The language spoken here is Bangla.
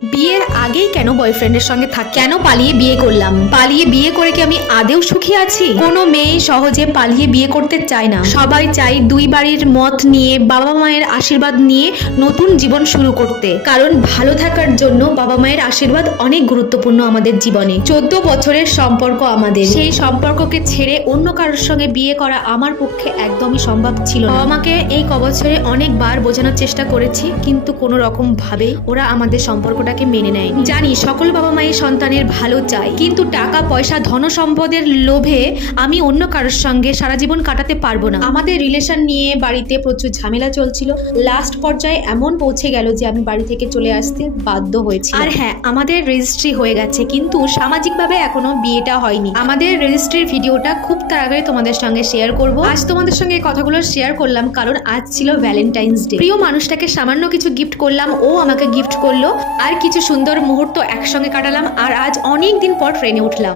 বিয়ের আগেই কেন বয়ফ্রেন্ডের সঙ্গে কেন পালিয়ে বিয়ে করলাম? পালিয়ে বিয়ে করে কি আমি আদেও সুখী আছি? কোনো মেয়ে সহজে পালিয়ে বিয়ে করতে চায় না। সবাই চাই দুই বাড়ির মত নিয়ে, বাবা মায়ের আশীর্বাদ নিয়ে নতুন জীবন শুরু করতে। কারণ ভালো থাকার জন্য বাবা মায়ের আশীর্বাদ অনেক গুরুত্বপূর্ণ আমাদের জীবনে। 14 বছরের সম্পর্ক আমাদের, সেই সম্পর্ককে ছেড়ে অন্য কারোর সঙ্গে বিয়ে করা আমার পক্ষে একদমই সম্ভব ছিল না। বাবা মাকে এই কবছরে অনেকবার বোঝানোর চেষ্টা করেছি, কিন্তু কোনো রকম ভাবে ওরা আমাদের সম্পর্কটাকে মেনে নেয়। জানি সকল বাবা মায়ের সন্তানের ভালো চায়, কিন্তু টাকা পয়সা ধন সম্পদের লোভে আমি অন্য কারোর সঙ্গে সারা জীবন কাটাতে পারবো না। আমাদের রিলেশন নিয়ে বাড়িতে প্রচুর ঝামেলা চলছিল। লাস্ট পর্যায়ে এমন পৌঁছে গেল যে আমি বাড়ি থেকে চলে আসতে বাধ্য হয়েছি। আর হ্যাঁ, আমাদের রেজিস্ট্রি হয়ে গেছে, কিন্তু সামাজিকভাবে এখনো বিয়েটা হয়নি। আমাদের রেজিস্ট্রির ভিডিওটা খুব তাড়াতাড়ি তোমাদের সঙ্গে শেয়ার করব। আজ তোমাদের সঙ্গে এই কথাগুলো শেয়ার করলাম কারণ আজ ছিল ভ্যালেন্টাইন্স ডে। প্রিয় মানুষটাকে সামান্য কিছু গিফট করলাম, ও আমাকে গিফট করলো, আর কিছু সুন্দর মুহূর্ত একসঙ্গে কাটালাম। আর আজ অনেক দিন পর ট্রেনে উঠলাম।